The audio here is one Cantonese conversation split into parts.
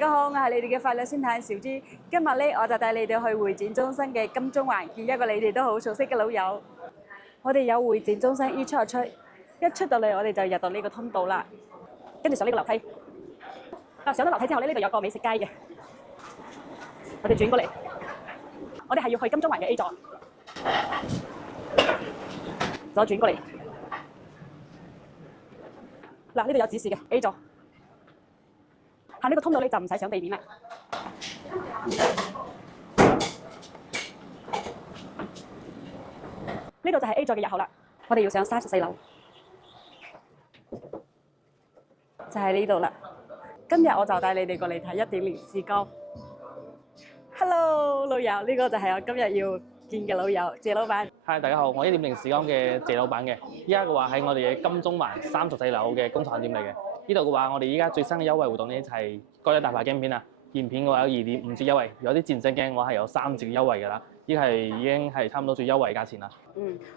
大家好，我係你哋嘅法律先探小豬。今日咧，我就帶你哋去會展中心嘅金鐘環，見一個你哋都好熟悉嘅老友。我哋有會展中心 E出出，一出到嚟我哋就入到呢個通道啦，跟住上呢個樓梯。上咗樓梯之後咧，呢度有個美食街嘅，我哋轉過嚟，我哋係要去金鐘環嘅 A 座，再轉過嚟。嗱，呢度有指示嘅 A 座。行呢個通道你就唔使上地面啦。呢度就係 A 座嘅入口啦。我哋要上34樓，就係呢度啦。今日我就帶你哋過嚟睇1.0視光。Hello， 老友，呢個就係我今日要見嘅老友，謝老闆。Hi， 大家好，我係1.0視光嘅謝老闆嘅。依家嘅話喺我哋嘅金鐘環34樓嘅工廠店嚟嘅。呢度嘅話，我哋依家最新嘅優惠活動咧就係各一大牌鏡片啊，現片嘅話有2.5折優惠，有啲漸進鏡嘅話係有3折優惠㗎啦。依係已經係差唔多最優惠價錢啦。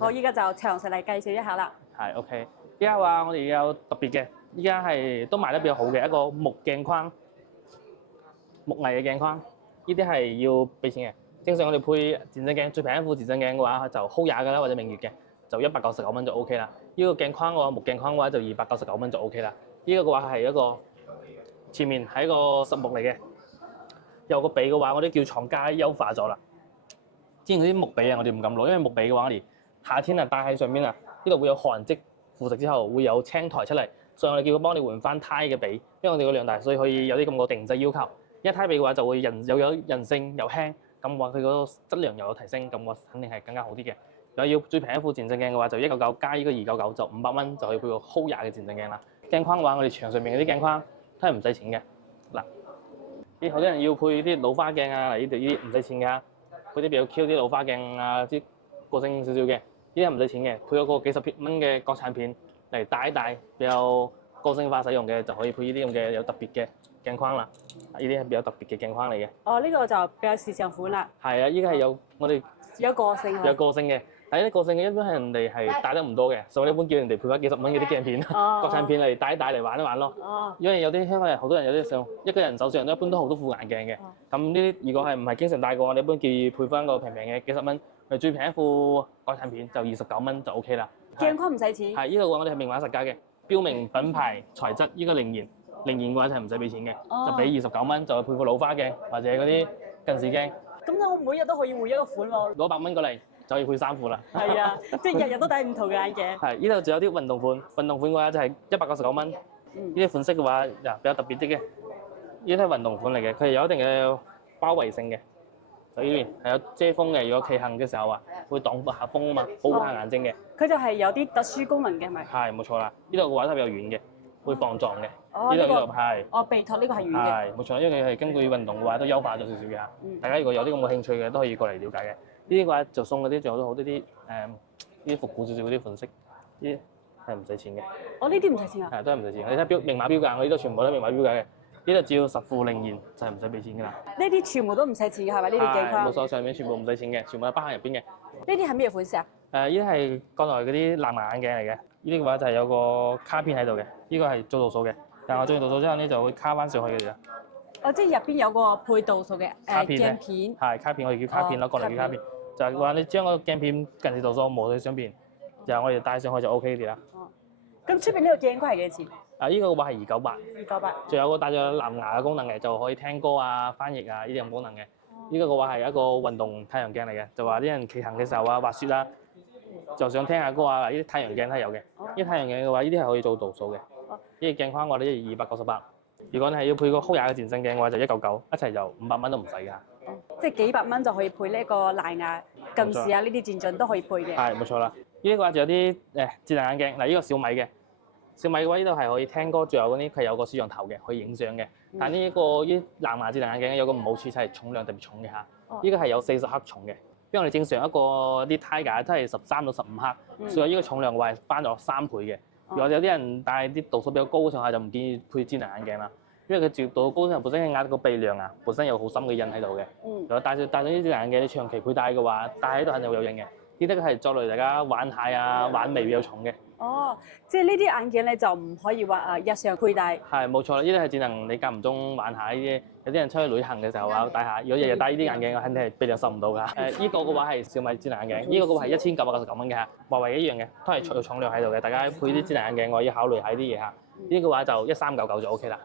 我依家就詳細嚟介紹一下啦。係 OK。依家話我哋有特別嘅，依家係都賣得比較好嘅一個木鏡框，木藝嘅鏡框，呢啲係要俾錢嘅。正常我哋配漸進鏡，最平一副漸進鏡嘅話就 Hoya 㗎啦，或者明月嘅，就199蚊就 OK 啦。呢個鏡框嘅話，木鏡框嘅話就299蚊就 OK 啦。呢個嘅話係一個前面係一個實木嚟嘅，有個鼻嘅話，我哋叫廠家優化咗啦。之前嗰啲木鼻啊，我哋唔敢攞，因為木鼻嘅話，我哋夏天啊戴喺上面啊，呢度會有汗漬腐蝕之後會有青苔出嚟，所以我哋叫佢幫你換翻胎嘅鼻，因為我哋個量大，所以可以有啲咁個定製要求。一胎鼻嘅話就會有韌性又輕，咁話佢嗰個質量又有提升，咁我肯定係更加好啲嘅。如果要最平一副漸進鏡嘅話，就199加呢個299，就500蚊就可以配個 Hoya 嘅漸進鏡啦。鏡框嘅話，我哋牆上面嗰啲鏡框都係唔使錢嘅。嗱，啲好多人要配啲老花鏡啊，呢度呢啲唔使錢㗎。配啲比較 Q 啲老花鏡啊，啲個性少少嘅，呢啲係唔使錢嘅。配咗個幾十蚊嘅國產片嚟帶一帶，比較個性化使用嘅就可以配呢啲咁嘅有特別嘅鏡框啦。呢啲係比較特別嘅鏡框嚟嘅。哦，呢個就比較時尚款啦。係啊，依家係有我哋有個性。有個性嘅。但係啲個性嘅一般係人哋係帶得唔多嘅，所以我一般叫人哋配翻幾十蚊嗰啲鏡片、國產片嚟帶一帶嚟玩一玩咯。因為有啲香港人好多人有啲想一個人手上都一般都好多副眼鏡嘅。咁呢啲如果係唔係經常戴嘅話，我哋一般建議配翻個平平嘅幾十蚊，最平一副國產片就29蚊就 OK 啦。鏡框唔使錢。係呢度嘅話，我哋係明碼實價嘅，標明品牌材質，呢個零件嘅話就係唔使俾錢嘅，就俾29蚊就配副老花鏡或者嗰啲近視鏡。咁我每日都可以換一個款喎。攞100蚊過嚟。就可以配3副啦。係啊，即係日日都戴唔同嘅眼鏡。係，呢度仲有啲運動款，運動款嘅話就係199蚊。呢啲款式嘅話，比較特別啲嘅，呢啲係運動款嚟嘅，佢係有一定嘅包圍性嘅。就呢邊係有遮風嘅，如果騎行嘅時候啊，會擋下風啊嘛，保護下眼睛嘅。佢就係有啲特殊功能嘅，係咪？係，冇錯啦。呢度嘅話都係比較軟嘅，會防撞嘅。呢度係。鼻托呢個係軟嘅。係，冇錯，因為佢係根據運動嘅話都優化咗少少嘅嚇。大家如果有啲咁嘅興趣嘅，都可以過嚟了解嘅。呢啲嘅話就送嗰啲，仲有好多啲呢啲復古少少嗰啲款式，呢啲係唔使錢嘅。呢啲唔使錢啊？係，都係唔使錢。你睇明碼標價，我呢度全部都明碼標價嘅。呢度只要10副零件就係唔使俾錢㗎啦。呢啲全部都唔使錢嘅係咪？呢啲鏡框？冇錯，上面全部唔使錢嘅，全部係包喺入邊嘅。呢啲係咩款式啊？呢啲係國內嗰啲藍牙眼鏡嚟嘅。呢啲嘅話就係有個卡片喺度嘅，呢個係做度數嘅。但係我做完度數之後咧，就會卡翻上去嘅啫。即係入邊有個配度數嘅鏡片。係卡片，我哋叫卡片咯，國內叫卡片。就係話你將個鏡片近視度數磨喺上邊，就我哋戴上去就 OK 啲啦。咁出邊呢個鏡框係幾多錢？呢個嘅話係298。298。仲有個帶咗藍牙嘅功能嘅，就可以聽歌啊、翻譯啊呢啲咁功能嘅。呢個嘅話係一個運動太陽鏡嚟嘅，就話啲人騎行嘅時候啊、滑雪啊，就想聽下歌啊，呢啲太陽鏡都係有嘅。呢啲太陽鏡嘅話，呢啲係可以做度數嘅。呢個鏡框我哋298。如果你係要配個 Hoya 嘅漸進鏡嘅話，就199，一齊就500蚊都唔使㗎。即係幾百蚊就可以配呢個藍牙近視啊，呢啲漸進都可以配嘅。係冇錯啦。呢啲嘅話仲有啲智能眼鏡，嗱呢個小米嘅，小米嘅話呢度係可以聽歌，仲有嗰啲佢有個攝像頭嘅，可以影相嘅。但係呢藍牙智能眼鏡有個唔好處就係重量特別重嘅嚇。呢個係有40克重嘅，因為我哋正常一個啲胎架都係13到15克，所以呢個重量嘅話係翻咗3倍嘅。如果有啲人戴啲度數比較高上下，就唔建議配智能眼鏡啦。因為佢照度高上本身壓個鼻梁啊，本身有好深嘅印喺度嘅。如果戴咗呢啲眼鏡，你長期佩戴嘅話，戴喺度肯定會有印嘅。呢啲係作為大家玩鞋啊、玩味比較重嘅。哦，即係呢啲眼鏡咧就唔可以話日常佩戴。係冇錯啦，呢啲係只能你間唔中玩下呢啲。有啲人出去旅行嘅時候啊戴下，如果日日戴呢啲眼鏡，我肯定係俾你受唔到㗎。呢個嘅話係小米智能眼鏡，呢個嘅話係1999蚊嘅嚇，華為一樣嘅，都係有重量喺度嘅。大家配啲智能眼鏡嘅話要考慮下呢啲嘢嚇。呢個嘅話就1399就 OK 啦。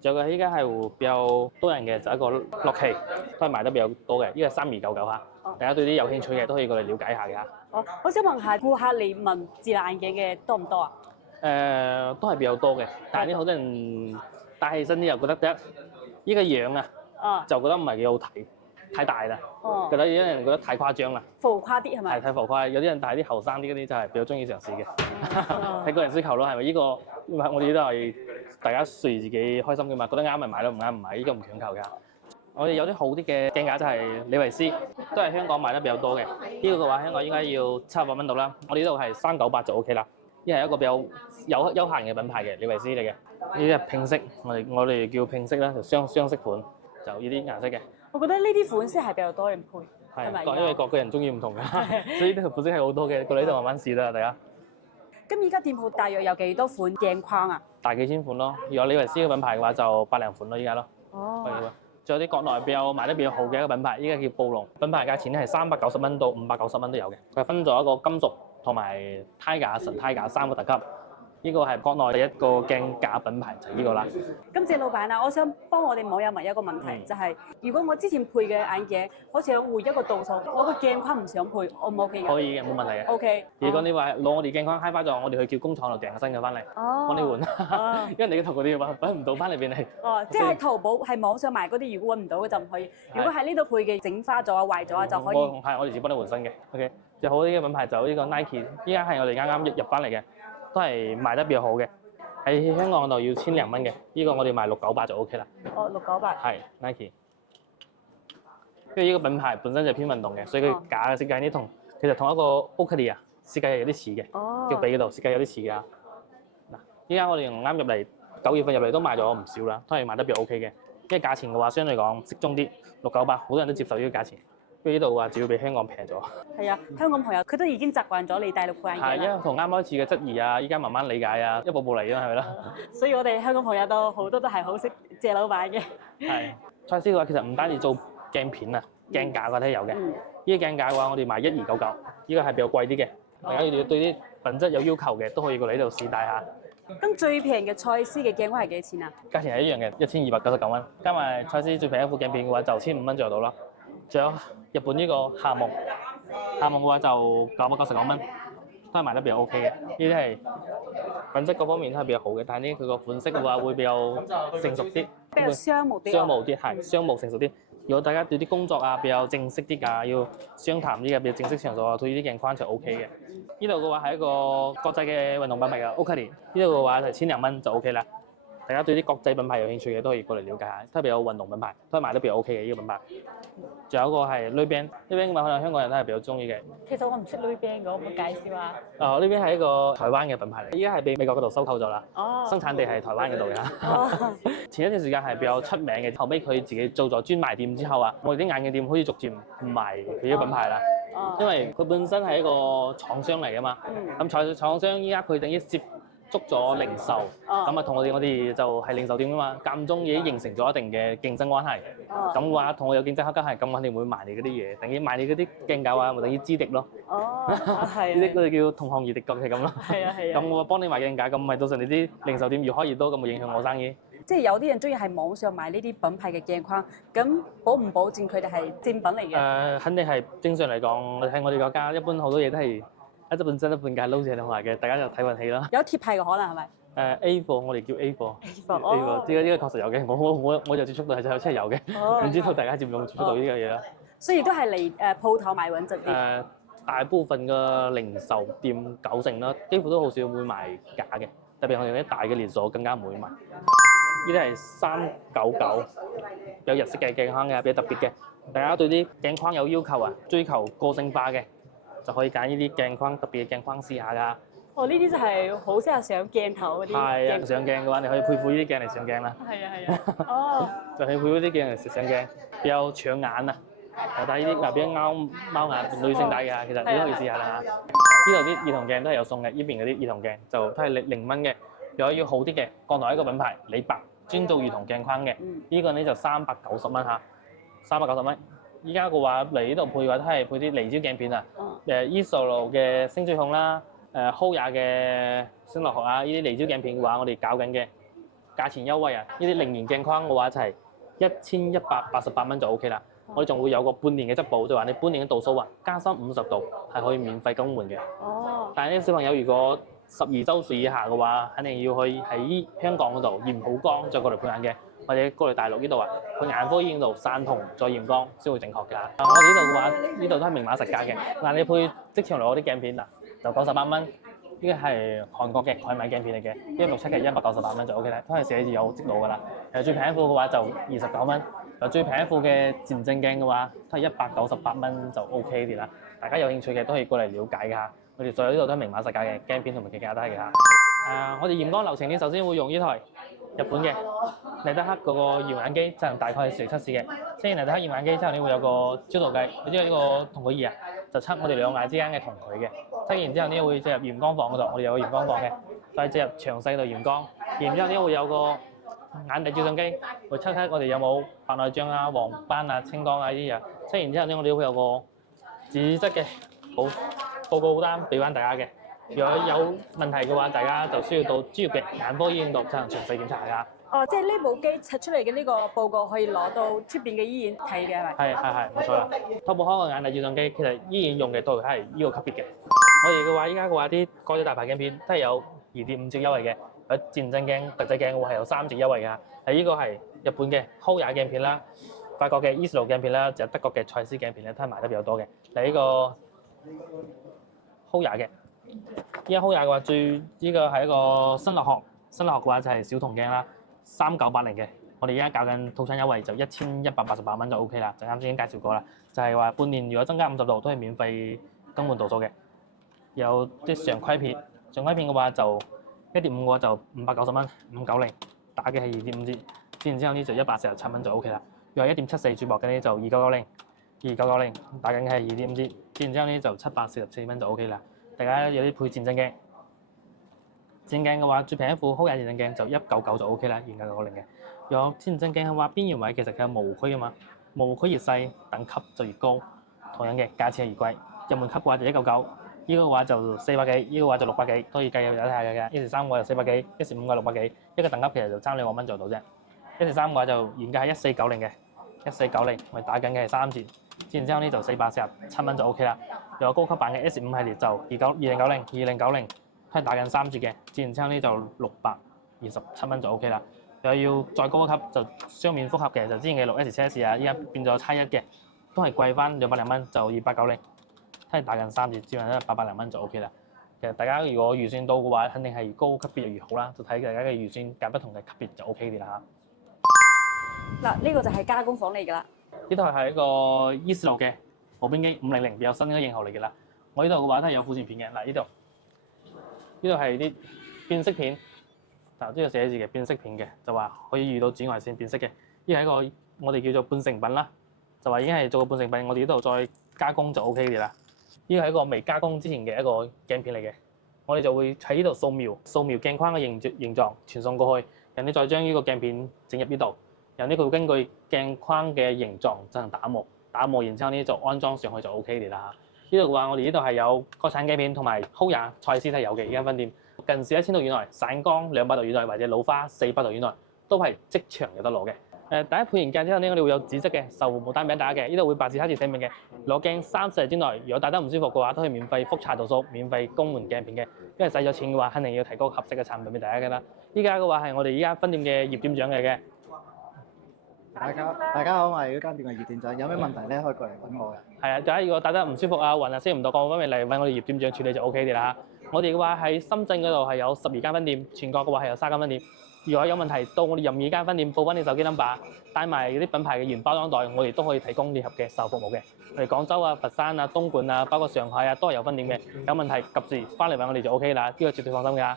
仲有個依家係比較多人嘅就一個樂奇，都係賣得比較多嘅，呢個係3299嚇。大家對啲有興趣嘅都可以過嚟了解下嘅嚇。哦，我想問下顧客嚟問智能眼鏡嘅多唔多啊？都係比較多嘅，但係呢好多人戴起身啲又覺得第一呢個樣啊，就覺得唔係幾好睇，太大啦，覺得有啲人覺得太誇張啦，浮誇啲係咪？係太浮誇，有啲人戴啲後生啲嗰啲就係比較中意嘗試嘅，睇個人需求咯，係咪？呢個我哋都係大家隨自己開心嘅嘛，覺得啱咪買咯，唔啱唔買，呢個唔強求㗎。我哋有啲好啲嘅鏡架就係李維斯，都係香港賣得比較多嘅。呢個嘅話香港應該要700蚊到啦，我哋呢度係398就 OK 啦。呢係一個比較休閒嘅品牌嘅李維斯嚟嘅，呢啲係拼色，我哋叫拼色啦，就雙色盤，就呢啲顏色嘅。我覺得呢啲款式係比較多人配，係咪？因為各個人中意唔同㗎，所以呢啲款式係好多嘅，過嚟呢度慢慢試啦，大家。咁而家店鋪大約有幾多款鏡框啊？大幾千款咯，如果李維斯嘅品牌嘅話就百零款咯，依家咯。哦。仲有啲國內比較賣得比較好嘅一個品牌，依家叫暴龍，品牌價錢咧係390蚊到590蚊都有嘅，佢分咗一個金屬同埋胎架、純胎架3個特級。呢個係國內第一個鏡架品牌就係呢個啦。咁謝老闆啊，我想幫我哋網友問一個問題，就係如果我之前配嘅眼鏡好似想換一個度數，我個鏡框唔想配，O 唔 OK 㗎？可以嘅，冇問題嘅。OK。如果你話攞我哋鏡框揩花咗，我哋去叫工廠度訂個新嘅翻嚟，幫你換。因為你嘅淘寶店揾唔到翻嚟俾你。哦，即係淘寶係網上賣嗰啲，如果揾唔到嘅就唔可以。如果喺呢度配嘅整花咗啊、壞咗啊就可以。係，我哋自己幫你換新嘅。OK。最好啲嘅品牌就呢個 Nike，依家係我哋啱啱入翻嚟嘅，都係賣得比較好嘅。喺香港度要千零蚊嘅，呢個我哋賣698就 OK 啦。哦，698。係 Nike，因為呢個品牌本身就偏運動嘅，所以佢假嘅設計呢其實同一個 Oakley 啊設計係有啲似嘅，腳臂嗰度設計有啲似㗎。嗱，依家我哋啱入嚟9月份入嚟都賣咗唔少啦，都係賣得比較 OK嘅。因為價錢嘅話相對嚟講適中啲，698好多人都接受呢個價錢。因為呢度話只要比香港平咗。係啊，香港朋友佢都已經習慣咗你大陸配眼鏡啦。係，因為同啱開始嘅質疑啊，依家慢慢理解啊，一步步嚟咯，係咪啦？所以我哋香港朋友都好多都係好識謝老闆嘅。係，蔡司嘅話其實唔單止做鏡片啊，鏡架嘅話都有嘅。呢個鏡架嘅話，我哋賣1299，呢個係比較貴啲嘅。大家要對啲品質有要求嘅，都可以過嚟呢度試戴下。咁最平嘅蔡司嘅鏡框係幾錢啊？價錢係一樣嘅，1299蚊，加埋蔡司最平一副鏡片嘅話就1500蚊左右到啦。仲有日本呢個夏夢嘅話就999蚊，都係賣得比較 OK 嘅。呢啲係品質各方面都係比較好嘅，但係呢佢個款式嘅話會比較成熟啲，比較商務啲。商務啲係商務成熟啲。如果大家對啲工作啊比較正式啲㗎，要商談啲嘅比較正式場所啊，對呢啲鏡框就 OK 嘅。呢度嘅話係一個國際嘅運動品牌嘅 Oakley，呢度嘅話就千零蚊就 OK 啦。大家對啲國際品牌有興趣嘅都可以過嚟了解下，都係比較運動品牌，都係賣得比較 OK 嘅呢個品牌。仲有一個係 Ray-Ban 嘅話，可能香港人都係比較中意嘅。其實我唔識 Ray-Ban 嘅，可唔可以介紹下？呢邊係一個台灣嘅品牌嚟，依家係被美國嗰度收購咗啦。哦。生產地係台灣嗰度嘅。前一段時間係比較出名嘅，後尾佢自己做咗專賣店之後啊，我哋啲眼鏡店好似逐漸唔賣佢呢個品牌啦。因為佢本身係一個廠商嚟㗎嘛。咁廠商依家佢等於接觸咗零售，咁啊同我哋就係零售店㗎嘛，間中已經形成咗一定嘅競爭關係。咁嘅話同我有競爭關係，咁我肯定會賣你嗰啲嘢，等於賣你嗰啲鏡架啊，咪等於資敵咯。哦，係。呢啲佢哋叫同行如敵國係咁咯。係啊係啊。咁我幫你賣鏡架，咁咪到時你啲零售店越開越多，咁會影響我生意。即係有啲人中意喺網上買呢啲品牌嘅鏡框，咁保唔保證佢哋係正品嚟嘅？肯定係正常嚟講，喺我哋國家一般好多嘢都係一半真一半假撈住嚟賣嘅，大家就睇運氣咯。有貼係嘅可能係咪？A 貨我哋叫 A 貨。A 貨。呢個確實有嘅，我就接觸到係真係有嘅，唔知道大家接唔接觸到呢個嘢啦。所以都係嚟鋪頭買穩陣啲。大部分嘅零售店90%啦，幾乎都好少會賣假嘅，特別我哋啲大嘅連鎖更加唔會賣。呢啲係399，有日式嘅鏡框嘅，比較特別嘅。大家對啲鏡框有要求啊，追求個性化嘅，就可以揀呢啲鏡框，特別嘅鏡框試下㗎。哦，呢啲就係好適合上鏡頭嗰啲。係啊，上鏡嘅話，你可以配副呢啲鏡嚟上鏡啦。係啊係啊。哦。就係配嗰啲鏡嚟上鏡，比較搶眼啊。但係呢啲特別貓眼女性戴嘅，其實你都可以試下啦嚇。呢度啲兒童鏡都係有送嘅，呢邊嗰啲兒童鏡就都係0蚊嘅。如果要好啲嘅，國內一個品牌李白專做兒童鏡框嘅，呢個呢就390蚊嚇，390蚊。依家嘅話嚟呢度配嘅話都係配啲離焦鏡片啊，Isolo 嘅星追控啦，Hoya 嘅星樂學啊，呢啲離焦鏡片嘅話我哋搞緊嘅價錢優惠啊，呢啲零元鏡框嘅話就係1188蚊就 OK 啦。我哋仲會有個半年嘅質保，就話你半年嘅度數啊，加深50度係可以免費更換嘅。哦。但係呢小朋友如果12週歲以下嘅話，肯定要去喺香港嗰度驗好光再過嚟配眼鏡，或者過嚟大陸呢度啊，去眼科醫院度散瞳再驗光先會正確㗎。我哋呢度嘅話，呢度都係明碼實價嘅。嗱，你配即場來嗰啲鏡片嗱，就98蚊。呢個係韓國嘅蓋米鏡片嚟嘅，167嘅198蚊就 OK 啦，都係寫住有積腦㗎啦。最平一副嘅話就29蚊，最平一副嘅漸進鏡嘅話都係198蚊就 OK 啲啦。大家有興趣嘅都可以過嚟了解㗎嚇。我哋所有呢度都係明碼實價嘅鏡片同埋鏡架都係嘅嚇。我哋驗光流程呢，首先會用呢台日本嘅麗德克嗰個驗眼機進行大概視力測試嘅。測完麗德克驗眼機之後，呢會有個焦度計，你知道呢個瞳距儀啊，就測我哋兩眼之間嘅瞳距嘅。測完之後呢會進入驗光房嗰度，我哋有個驗光房嘅，再進入詳細度驗光。驗之後呢會有個眼底照相機，會測睇我哋有冇白內障啊、黃斑啊、青光啊呢啲嘢。測完之後呢，我哋會有個紙質嘅報告單俾翻大家嘅。如果有問題嘅話，大家就需要到專業嘅眼科醫院度進行詳細檢查㗎。哦，即係呢部機測出嚟嘅呢個報告可以攞到出邊嘅醫院睇嘅係咪？係冇錯啦。托布康嘅眼底照相機其實醫院用嘅都係呢個級別嘅。我哋嘅話，依家嘅話啲國際大牌鏡片都係有2.5折優惠嘅，有漸進鏡、特製鏡嘅話係有3折優惠㗎。呢個係日本嘅 Hoya 鏡片啦，法國嘅 Isolo 鏡片啦，就德國嘅蔡司鏡片咧，都係賣得比較多嘅。呢個 Hoya 嘅。依家 Hoya 嘅話，呢個係一個新樂學嘅話就係小銅鏡啦，3980嘅。我哋而家搞緊套餐優惠就1188蚊就 OK 啦，就啱先已經介紹過啦。就係話半年如果增加50度都係免費更換度數嘅。有啲常規片嘅話就1.5嘅話就590蚊，590打嘅係2.5折，然之後呢就147蚊就 OK 啦。如果1.74最薄嘅呢就2990打緊嘅係2.5折，然之後呢就744蚊就 OK 啦。大家有啲配漸進鏡，漸進鏡嘅話最平一副Hoya漸進鏡就199就 OK 啦，現價990嘅。有漸進鏡嘅話邊緣位其實佢有模糊區㗎嘛，模糊區越細等級就越高，同樣嘅價錢係越貴。入門級嘅話就199，呢個嘅話就400幾，呢個嘅話就600幾，都要計有睇下嘅。1.3嘅就400幾，1.5嘅600幾，一個等級其實就爭200蚊做到啫。1.3嘅話就現價係1490嘅，1490我哋打緊嘅係3折，然之後呢就447蚊就 OK 啦。有高級版嘅 S5 系列就2090都係打緊3折嘅，然之後呢就627蚊就 OK 啦。又要再高一級就雙面複合嘅，就之前嘅6S7S 啊，依家變咗7.1嘅，都係貴翻200零蚊，就290，都係打緊3折，只係800零蚊就 OK 啦。其實大家如果預算到嘅話，肯定係越高級別就越好啦，就睇大家嘅預算揀不同嘅級別就 OK 啲啦嚇。嗱，呢個就係加工房嚟㗎啦。呢度係一個 Isolo 嘅無邊機500，比較新嘅型號嚟嘅啦。我呢度嘅話都係有庫存片嘅。嗱，呢度係啲變色片，嗱呢度寫住嘅變色片嘅，就話可以遇到紫外線變色嘅。呢係一個我哋叫做半成品啦，就話已經係做個半成品，我哋呢度再加工就 OK 嘅啦。呢個係一個未加工之前嘅一個鏡片嚟嘅，我哋就會喺呢度掃描鏡框嘅形狀傳送過去，然後你再將呢個鏡片整入呢度，然後呢佢會根據鏡框嘅形狀進行打磨，然之後呢就安裝上去就 OK 嘅啦。呢度嘅話，我哋呢度係有國產鏡片同埋 Hoya 蔡司都係有嘅，呢間分店近視1000度以內、散光200度以內或者老花400度以內都係即場有得攞嘅。大家配完鏡之後呢，我哋會有紙質嘅售後保單俾大家嘅，呢度會白紙黑字寫明嘅。攞鏡30日之內，如果戴得唔舒服嘅話，都係免費覆查度數、免費更換鏡片嘅。因為使咗錢嘅話，肯定要提供合適嘅產品俾大家㗎啦。依家嘅話係我哋依家分店嘅葉店長嚟嘅。大家好，我係呢間店嘅葉店長，有咩問題咧可以過嚟揾我嘅。係啊，大家如果戴得唔舒服啊、暈啊、識唔到講方面嚟揾我哋葉店長處理就 OK 啲啦。我哋嘅話喺深圳嗰度係有12間分店，全國嘅話係有3間分店。如果有問題，到我哋任意間分店報翻啲手機 number， 帶埋嗰啲品牌嘅原包裝袋，我哋都可以提供聯合嘅售後服務嘅。我哋廣州啊、佛山啊、東莞啊，包括上海啊，都係有分店嘅。有問題及時翻嚟揾我哋就 OK 啦，呢個絕對放心㗎。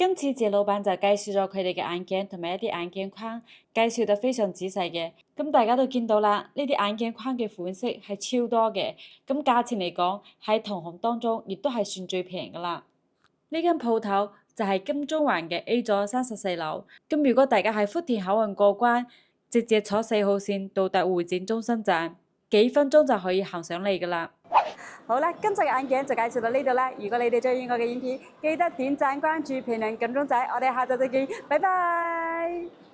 今次謝老闆就介紹咗佢哋嘅眼鏡同埋一啲眼鏡框，介紹得非常仔細嘅。咁大家都見到啦，呢啲眼鏡框嘅款式係超多嘅，咁價錢嚟講喺同行當中亦都係算最平㗎啦。呢間鋪頭就係金鐘環嘅 A 座34樓。咁如果大家喺福田口岸過關，直接坐4號線到達會展中心站，幾分鐘就可以行上嚟㗎啦。好啦，今集嘅眼鏡就介紹到呢度啦。如果你哋中意我嘅影片，記得點讚、關注、評論、撳鐘仔。我哋下集再見，拜拜。